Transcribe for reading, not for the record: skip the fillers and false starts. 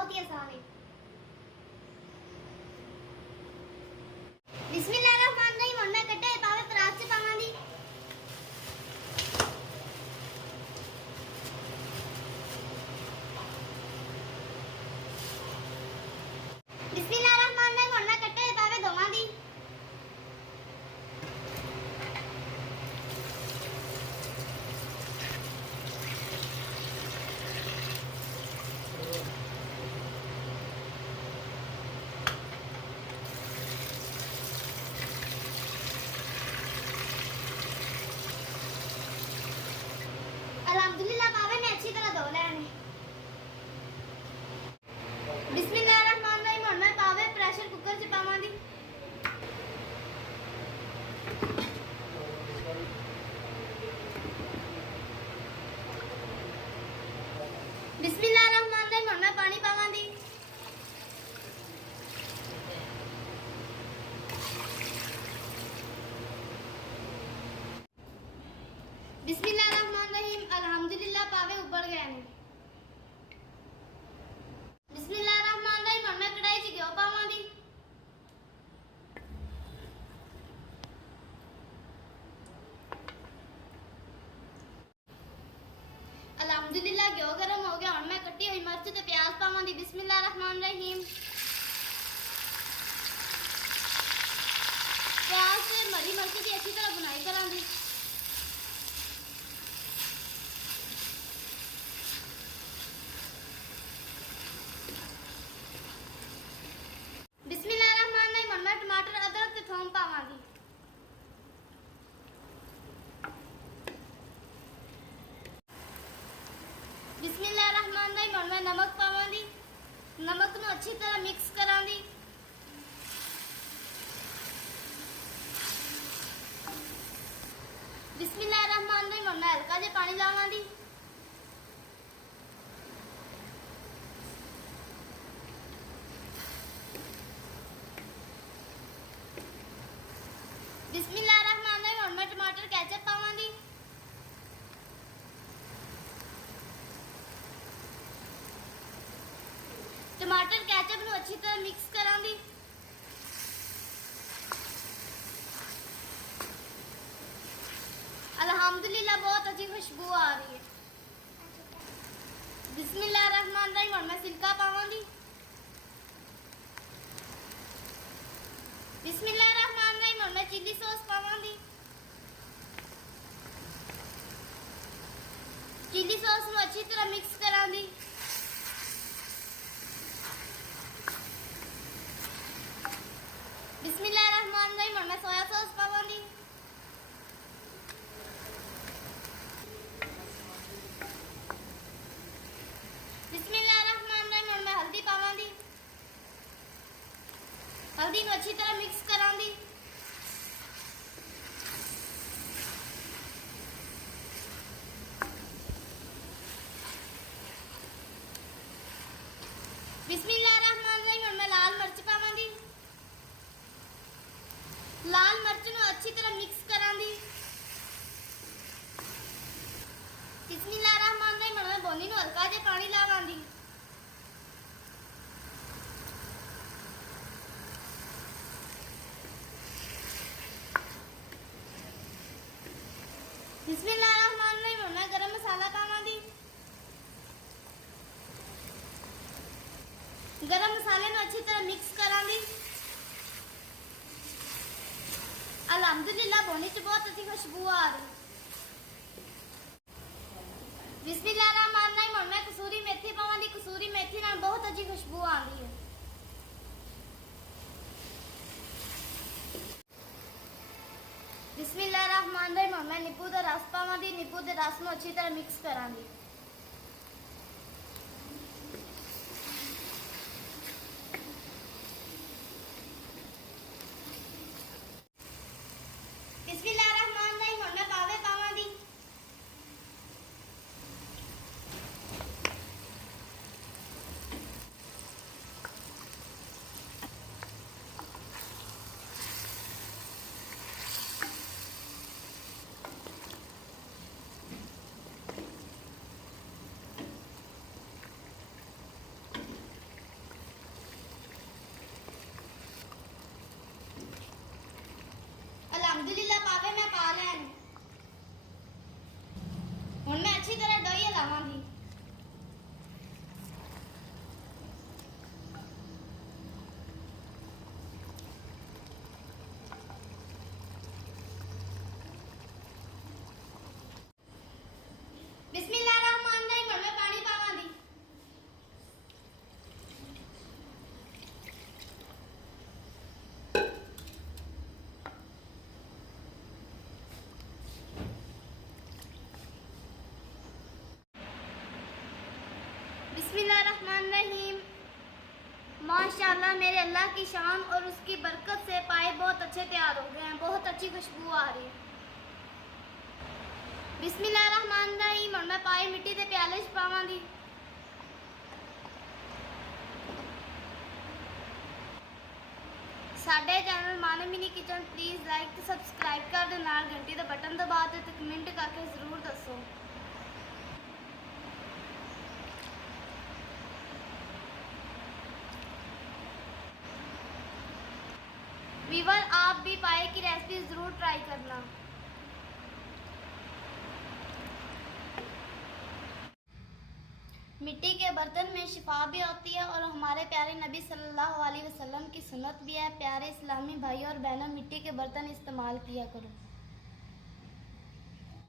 बहुत ही आसान है। बिस्मिल्लाहिर्रहमानिर्रहीम और मैं कट्टे पावे परात से पावां दी। बिस्मिल्लाहिर्रहमानिर्रहीम और मैं कट्टे पावे दोवां दी। अल्हम्दुलिल्लाह पावे ने अच्छी तरह धो लेने। बिस्मिल्लाहिर्रहमानिर्रहीम और मैं पावे प्रेशर कुकर च पावां दी। बिस्मिल्लाहिर्रहमानिर्रहीम और मैं पानी पावां दी। बिस्मिल्लाहिर्रहमानिर्रहीम अल्हम्दुलिल्लाह पावे उबल गए ने। बिस्मिल्लाहिर्रहमानिर्रहीम और मैं कढ़ाई च घ्यो पावां दी। अल्हम्दुलिल्लाह घ्यो गरम हो गया और मैं कटी हुई मिर्च ते प्याज पावां दी। बिस्मिल्लाहिर्रहमानिर्रहीम प्याज ते हरी मिर्च की अच्छी तरह बुनाई करां दी। बिस्मिल्लाहिर्रहमानिर्रहीम और मैं टमाटर अदरक ते थोम पावां दी। बिस्मिल्लाहिर्रहमानिर्रहीम और मैं नमक पावां दी। नमक नूं अच्छी तरह मिक्स करां दी। बिस्मिल्लाहिर्रहमानिर्रहीम और मैं हल्का जिहा पानी लावां दी। बिस्मिल्लाहिर्रहमानिर्रहीम और मैं टमाटर केचप पावां दी। टमाटर केचप नूं अच्छी तरह मिक्स करां दी। अल्हम्दुलिल्लाह बहुत अच्छी खुशबू आ रही है। बिस्मिल्लाहिर्रहमानिर्रहीम और मैं सिरका पावां दी। बिस्मिल्लाहिर्रहमानिर्रहीम और मैं चिली सॉस पावां दी। चिली सॉस नूं अच्छी तरह मिक्स करां दी। बिस्मिल्लाहिर्रहमानिर्रहीम और मैं सोया सॉस पावां दी। बिस्मिल्लाहिर्रहमानिर्रहीम और मैं हल्दी पावां दी। हल्दी नूं अच्छी तरह मिक्स करां दी। बिस्मिल्लाहिर्रहमानिर्रहीम और मैं लाल मिर्च पावां दी। लाल मिर्च नूं अच्छी तरह मिक्स करां दी। बिस्मिल्लाहिर्रहमानिर्रहीम और मैं बोनी नूं हल्का जिहा पानी लावां दी। बिस्मिल्लाहिर्रहमानिर्रहीम और मैं गरम मसाला पावां दी। गरम मसाले नूं अच्छी तरह मिक्स करां दी। अल्हम्दुलिल्लाह बोनी च बहुत अच्छी खुशबू आ रही। बिस्मिल्लाहिर्रहमानिर्रहीम और मैं कसूरी मेथी पावां दी। कसूरी मेथी नाल बहुत अच्छी खुशबू आंदी है। बिस्मिल्लाहिर्रहमानिर्रहीम और मैं नींबू दा रस पावां दी। नींबू दे रस नूं अच्छी तरह मिक्स करां दी। बिस्मिल्लाहिर्रहमानिर्रहीम और मैं पावे पावां दी। लावांगी। बिस्मिल्लाहिर्रहमानिर्रहीम हुण मैं पानी पावांगी। बिस्मिल्लाहिर्रहमानिर्रहीम। माशाल्लाह मेरे अल्लाह की शान और उसकी बरकत से पाए बहुत अच्छे तैयार हो गए हैं, बहुत अच्छी खुशबू आ रही है। बिस्मिल्लाहिर्रहमानिर्रहीम और मैं पाए मिट्टी के प्याले च पावांगी। साडे चैनल माने मिनी किचन प्लीज़ लाइक ते सबसक्राइब कर दो, नाल घंटी का बटन दबा दो ते कमेंट करके ज़रूर दसो। वीवर आप भी पाए की रेसिपी ज़रूर ट्राई करना। मिट्टी के बर्तन में शिफा भी होती है और हमारे प्यारे नबी सल्लल्लाहु अलैहि वसल्लम की सुन्नत भी है। प्यारे इस्लामी भाइयों और बहनों, मिट्टी के बर्तन इस्तेमाल किया करो।